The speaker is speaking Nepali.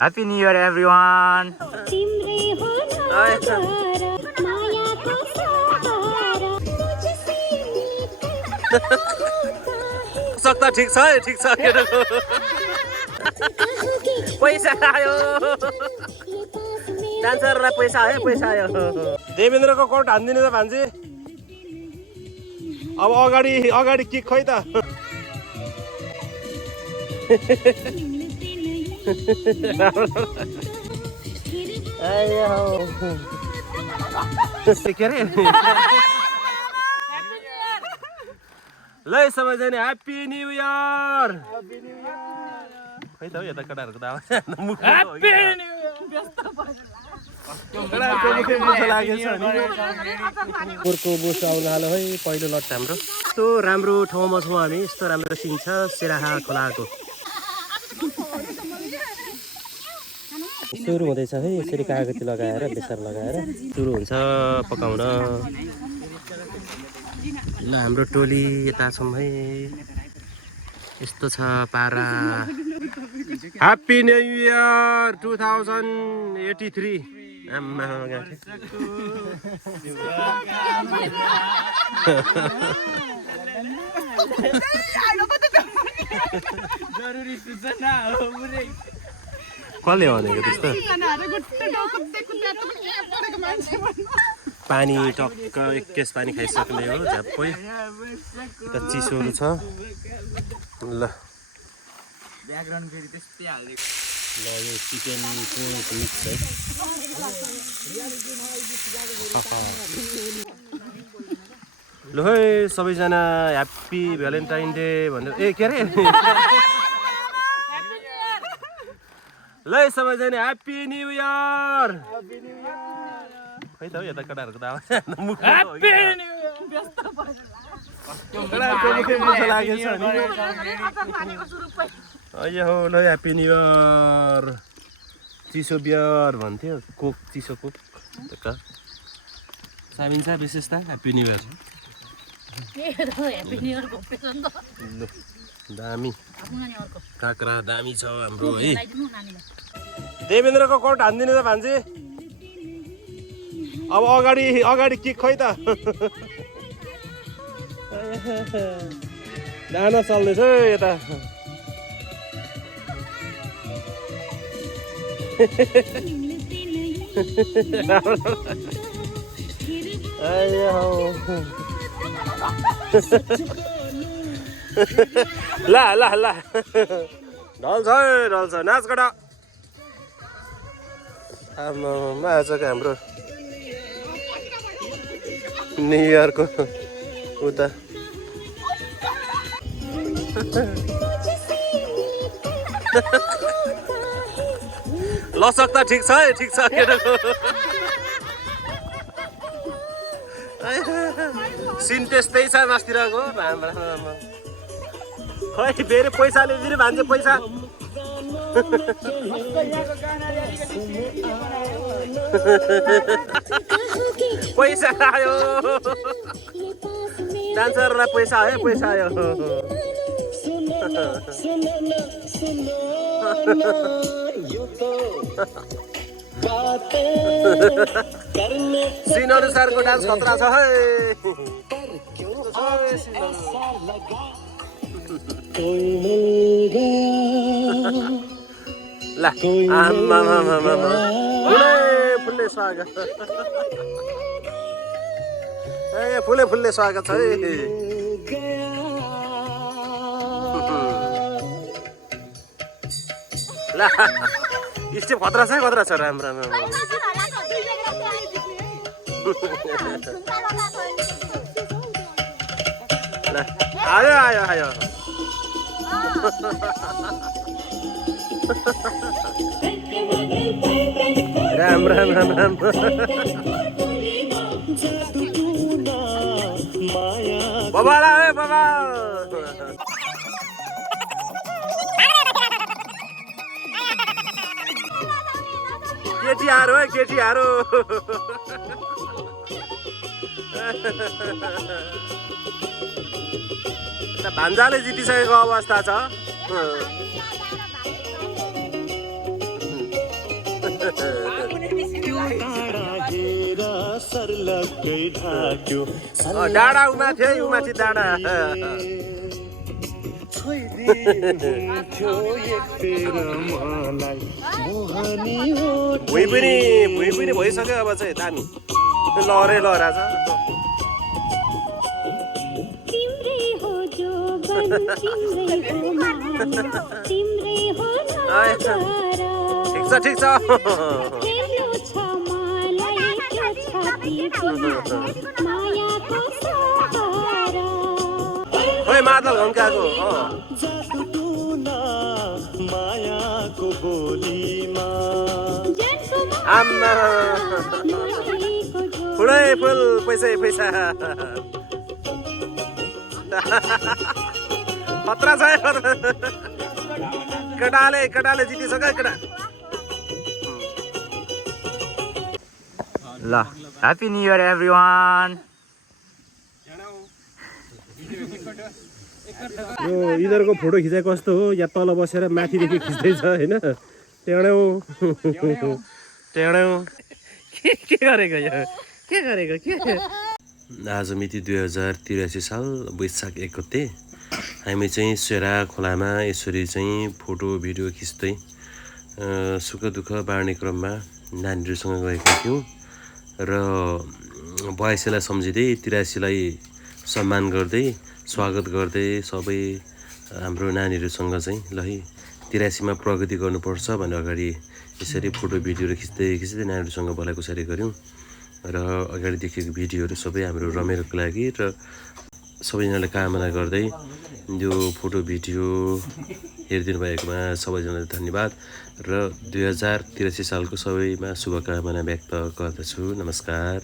Happy New Year, everyone! सक्ता ठिक छ है ठिक छ पैसा आयो डान्सरलाई पैसा आयो पैसा आयो देवेन्द्रको कोट हान्दिने त भान्जी अब अगाडि अगाडि किक खै त के अरे ल सबैजना ह्याप्पी न्यू इयर खै त हो यता केटाहरूको त आवाज पोहोरको बोसो आउनु हाल्यो है पहिलो लट हाम्रो यस्तो राम्रो ठाउँमा छौँ हामी यस्तो राम्रो सिन छ सिराहा खोलाको सुरु हुँदैछ है यसरी कागती लगाएर बेसार लगाएर सुरु हुन्छ पकाउन ल हाम्रो टोली यता छौँ है यस्तो छ पारा ह्याप्पी न्यू इयर 2083 कसले भनेको त्यस्तो पानी टक्क एक केस पानी खाइसक्ने हो झ्याप्पै त चिसोहरू छ ल यो चिकन मिक्स है ल है सबैजना ह्याप्पी भ्यालेन्टाइन डे भनेर ए के अरे ल सबैजना ह्याप्पी न्यू इयर खै त हो यता केटाहरूको त आवाज हो ल ह्याप्पी न्यू इयर चिसो बियर भन्थ्यो कोक चिसो कोक सामिन्छ विशेषता ह्याप्पी न्यू इयर दामी काँक्रा दामी छ हाम्रो है देवेन्द्रको कोट हान्दिने त भान्जी अब अगाडि अगाडि किक खै त डाना चल्दैछ यता ल ल ल ढल्छ ढल्छ नाच गड आजको हाम्रो न्यु इयरको उता लसक त ठिक छ है ठिक छ केटाको सिन त्यस्तै छ मास्तिरको खै फेरि पैसाले फेरि भन्छ पैसा पैसा आयो डान्सरलाई पैसा आयो पैसा आयो सिन अनुसारको डान्स खतरा छ है ल फुल्ले स्वागत ए फुले फुल्ले स्वागत छ है ल स्टेप खतरा छ राम्रो राम्रो ल आयो आयो आयो राम राम राम राम बाबा रे बाबा केटीहरू है केटीहरू भान्जाले जितिसकेको अवस्था छ डाँडा उमाथि है उमाथि डाँडा भुइँ पनि भइसक्यो अब चाहिँ दामी लहरै लहरा छ ठिक छ खोइ मादल घन्काको आम्मा फुलै फुल पैसै पैसा खतरा छ केटाले जितिसक्यो केटा ल ह्याप्पी न्यू इयर एभ्रिवान यो यिनीहरूको फोटो खिचाइ कस्तो हो या तल बसेर माथिदेखि खिच्दैछ होइन टेढ्यौँ के गरेको यो के आज मिति 2083 साल वैशाख 1 गते हामी चाहिँ सेरा खोलामा यसरी चाहिँ फोटो भिडियो खिच्दै सुख दुःख बाँड्ने क्रममा नानीहरूसँग गएका थियौँ र 82लाई सम्झिँदै 83लाई सम्मान गर्दै स्वागत गर्दै सबै हाम्रो नानीहरूसँग चाहिँ ल है 83मा प्रगति गर्नुपर्छ भनेर अगाडि यसरी फोटो भिडियोहरू खिच्दै नानीहरूसँग भलाकुसारी गऱ्यौँ र अगाडि देखेको भिडियोहरू सबै हाम्रो रमाइलोको लागि र सबैजनाले कामना गर्दै यो फोटो भिडियो हेरिदिनु भएकोमा सबैजनालाई धन्यवाद र 2083 सालको सबैमा शुभकामना व्यक्त गर्दछु नमस्कार